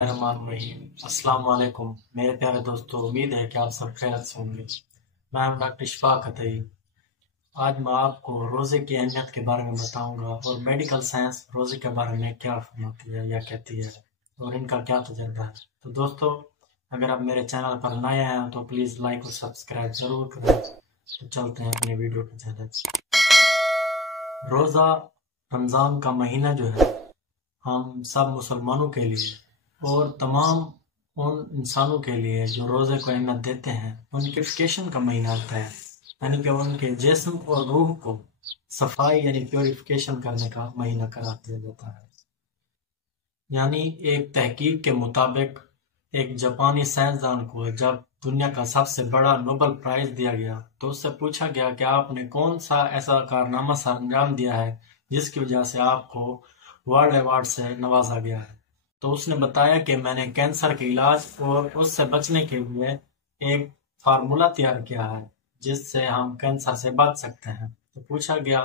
रहमान रहीम। अस्सलाम वालेकुम मेरे प्यारे दोस्तों, उम्मीद है कि आप सब खैरियत से होंगे। मैं हूं डॉक्टर इशफाक अतई। आज मैं आपको रोज़े की अहमियत के बारे में बताऊंगा और मेडिकल साइंस रोज़े के बारे में क्या फरमाती है या कहती है और इनका क्या तजुर्बा है। तो दोस्तों, अगर आप मेरे चैनल पर नए हैं तो प्लीज़ लाइक और सब्सक्राइब ज़रूर करें। तो चलते हैं अपने वीडियो की जानब। रोज़ा रमज़ान का महीना जो है, हम सब मुसलमानों के लिए और तमाम उन इंसानों के लिए जो रोज़े को अहमियत देते हैं, उनके प्योरिफिकेशन का महीना आता है। यानी कि उनके जिस्म और रूह को सफाई यानी प्योरिफिकेशन करने का महीना करार दिया जाता है। यानी एक तहकीक के मुताबिक एक जापानी साइंसदान को जब दुनिया का सबसे बड़ा नोबेल प्राइज दिया गया तो उससे पूछा गया कि आपने कौन सा ऐसा कारनामा सर अंजाम दिया है जिसकी वजह से आपको वर्ल्ड अवार्ड से नवाजा गया है। तो उसने बताया कि मैंने कैंसर के इलाज और उससे बचने के लिए एक फार्मूला तैयार किया है जिससे हम कैंसर से बच सकते हैं। तो पूछा गया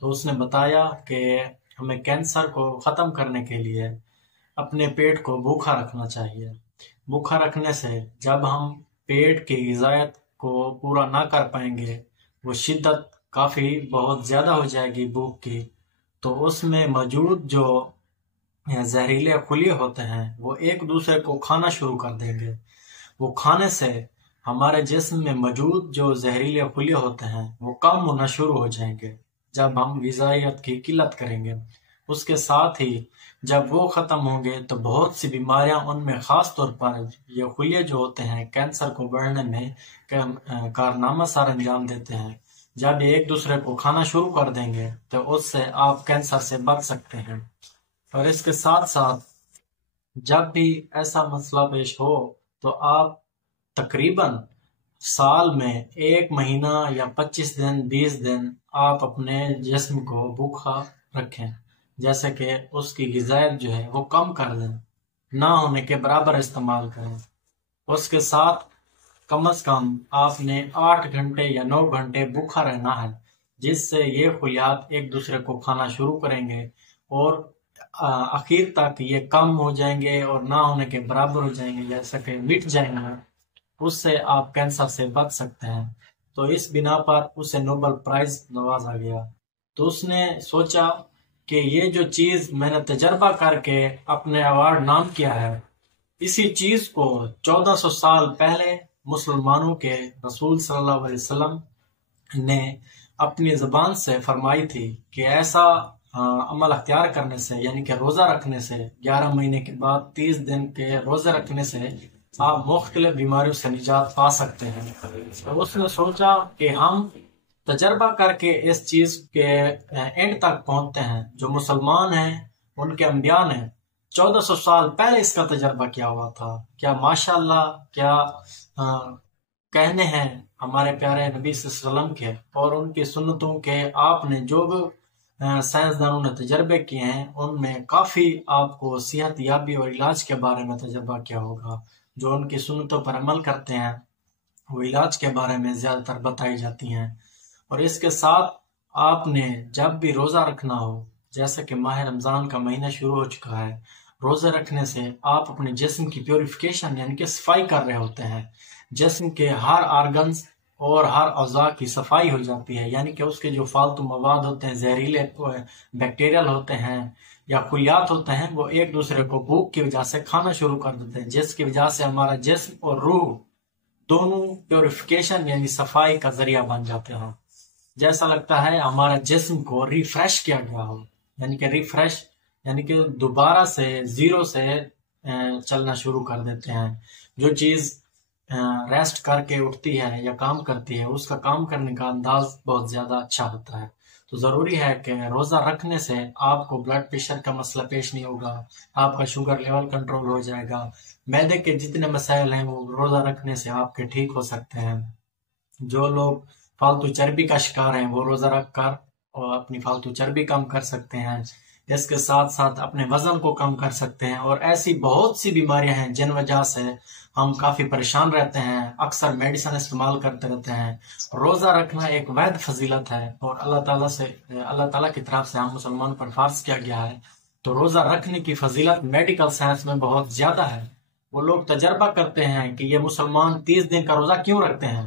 तो उसने बताया कि हमें कैंसर को ख़त्म करने के लिए अपने पेट को भूखा रखना चाहिए। भूखा रखने से जब हम पेट की ग़िज़ायत को पूरा ना कर पाएंगे, वो शिद्दत काफ़ी बहुत ज़्यादा हो जाएगी भूख की, तो उसमें मौजूद जो जहरीले खुलिये होते हैं वो एक दूसरे को खाना शुरू कर देंगे। वो खाने से हमारे जिस्म में मौजूद जो जहरीले खुलिये होते हैं वो कम होना शुरू हो जाएंगे जब हम ग़िज़ाइयत की किल्लत करेंगे। उसके साथ ही जब वो ख़त्म होंगे तो बहुत सी बीमारियां, उनमें ख़ास तौर पर ये खुलिये जो होते हैं कैंसर को बढ़ने में कारनामा सर अंजाम देते हैं। जब ये एक दूसरे को खाना शुरू कर देंगे तो उससे आप कैंसर से बच सकते हैं। और इसके साथ साथ जब भी ऐसा मसला पेश हो तो आप तकरीबन साल में 1 महीना या 25 दिन 20 दिन आप अपने जिस्म को भूखा रखें, जैसे कि उसकी ग़िज़ायत जो है वो कम कर दें, ना होने के बराबर इस्तेमाल करें। उसके साथ कम से कम आपने 8 घंटे या 9 घंटे भूखा रहना है, जिससे ये खुलियात एक दूसरे को खाना शुरू करेंगे और आखिर तक ये कम हो जाएंगे और ना होने के बराबर हो जाएंगे, जैसा कि मिट जाएंगे। उससे आप कैंसर से बच सकते हैं। तो इस बिना पर उसे नोबेल प्राइज नवाजा गया। तो उसने सोचा कि ये जो चीज़ मैंने तजर्बा करके अपने अवार्ड नाम किया है, इसी चीज़ को 1400 साल पहले मुसलमानों के रसूल सल्लल्लाहु अलैहि वसल्लम ने अपनी ज़बान से फरमाई थी कि ऐसा अमल अख्तियार करने से, यानी कि रोज़ा रखने से, 11 महीने के बाद 30 दिन के रोज़े रखने से आप मुख्तलिफ बीमारियों से निजात पा सकते हैं। तो उसने सोचा कि हम तजर्बा करके इस चीज़ के एंड तक पहुंचते हैं। जो मुसलमान हैं उनके अंबिया ने 1400 साल पहले इसका तजर्बा किया हुआ था। क्या माशाअल्लाह, क्या कहने हैं हमारे प्यारे नबी सल्लल्लाहु अलैहि वसल्लम के और उनकी सुन्नतों के। आपने जो भी साइंसदानों ने तजर्बे किए हैं उनमें काफ़ी आपको सेहत याबी और इलाज के बारे में तजर्बा किया होगा। जो उनकी सुन्नतों पर अमल करते हैं वो इलाज के बारे में ज़्यादातर बताई जाती हैं। और इसके साथ आपने जब भी रोज़ा रखना हो, जैसे कि माह रमज़ान का महीना शुरू हो चुका है, रोज़े रखने से आप अपने जिस्म की प्योरिफिकेशन यानी कि सफाई कर रहे होते हैं। जिस्म के हर आर्गन्स और हर अज़ा की सफाई हो जाती है, यानी कि उसके जो फालतू मवाद होते हैं, जहरीले बैक्टीरियल होते हैं या खुलियात होते हैं, वो एक दूसरे को भूख की वजह से खाना शुरू कर देते हैं, जिसकी वजह से हमारा जिस्म और रूह दोनों प्योरिफिकेशन यानी सफाई का जरिया बन जाते हैं। जैसा लगता है हमारा जिस्म को रिफ्रेश किया गया हो, यानी कि रिफ्रेश यानी कि दोबारा से जीरो से चलना शुरू कर देते हैं। जो चीज़ रेस्ट करके उठती है या काम करती है, उसका काम करने का अंदाज बहुत ज़्यादा अच्छा होता है। तो ज़रूरी है कि रोज़ा रखने से आपको ब्लड प्रेशर का मसला पेश नहीं होगा, आपका शुगर लेवल कंट्रोल हो जाएगा, मैदे के जितने मसाइल हैं वो रोज़ा रखने से आपके ठीक हो सकते हैं। जो लोग फालतू चर्बी का शिकार हैं वो रोज़ा रख कर और अपनी फालतू चर्बी कम कर सकते हैं। इसके साथ साथ अपने वज़न को कम कर सकते हैं। और ऐसी बहुत सी बीमारियां हैं जिन वजह से हम काफ़ी परेशान रहते हैं, अक्सर मेडिसिन इस्तेमाल करते रहते हैं। रोज़ा रखना एक वैध फजीलत है और अल्लाह ताला की तरफ से हम मुसलमान पर फ़र्ज किया गया है तो रोजा रखने की फजीलत मेडिकल साइंस में बहुत ज्यादा है। वो लोग तजर्बा करते हैं कि ये मुसलमान 30 दिन का रोजा क्यों रखते हैं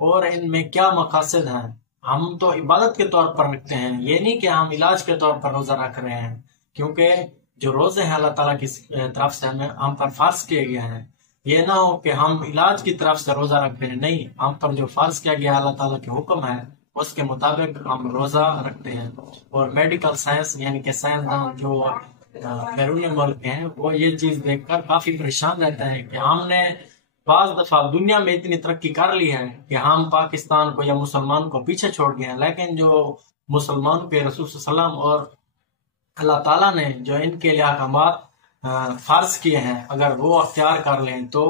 और इनमें क्या मकासद हैं। हम तो इबादत के तौर पर रखते हैं, ये नहीं कि हम इलाज के तौर पर रोजा रख रहे हैं, क्योंकि जो रोजे हैं अल्लाह ताला की तरफ से हमें हम पर फर्ज किए गए हैं। ये ना हो कि हम इलाज की तरफ से रोजा रख रहे हैं, नहीं, हम पर जो फर्ज किया गया अल्लाह ताला के हुक्म है उसके मुताबिक हम रोजा रखते हैं। और मेडिकल साइंस यानी कि साइंसदान जो बैरून मुल्क हैं वो ये चीज देखकर काफी परेशान रहता है कि हमने बाज दफा दुनिया में इतनी तरक्की कर ली है कि हम पाकिस्तान को या मुसलमान को पीछे छोड़ गए हैं, लेकिन जो मुसलमान के रसूल सल्लल्लाहु अलैहि वसल्लम और अल्लाह ताला ने जो इनके लिए अहकामात फर्ज किए हैं अगर वो अख्तियार कर लें तो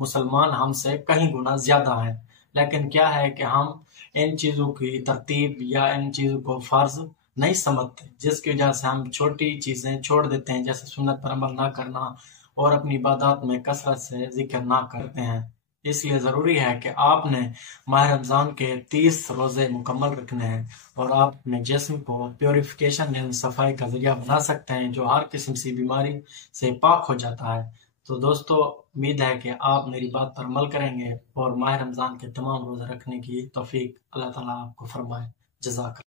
मुसलमान हमसे कहीं गुना ज्यादा है। लेकिन क्या है कि हम इन चीजों की तरतीब या इन चीजों को फर्ज नहीं समझते, जिसकी वजह से हम छोटी चीजें छोड़ देते हैं, जैसे सुन्नत पर अमल ना करना और अपनी इबादत में कसरत से जिक्र ना करते हैं। इसलिए जरूरी है कि आपने माह रमजान के 30 रोजे मुकम्मल रखने हैं और आप अपने जिस्म को प्योरिफिकेशन यानी सफाई का जरिया बना सकते हैं जो हर किस्म की बीमारी से पाक हो जाता है। तो दोस्तों, उम्मीद है कि आप मेरी बात पर अमल करेंगे और माह रमजान के तमाम रोजे रखने की तौफीक अल्लाह ताला आपको फरमाए। जज़ाक।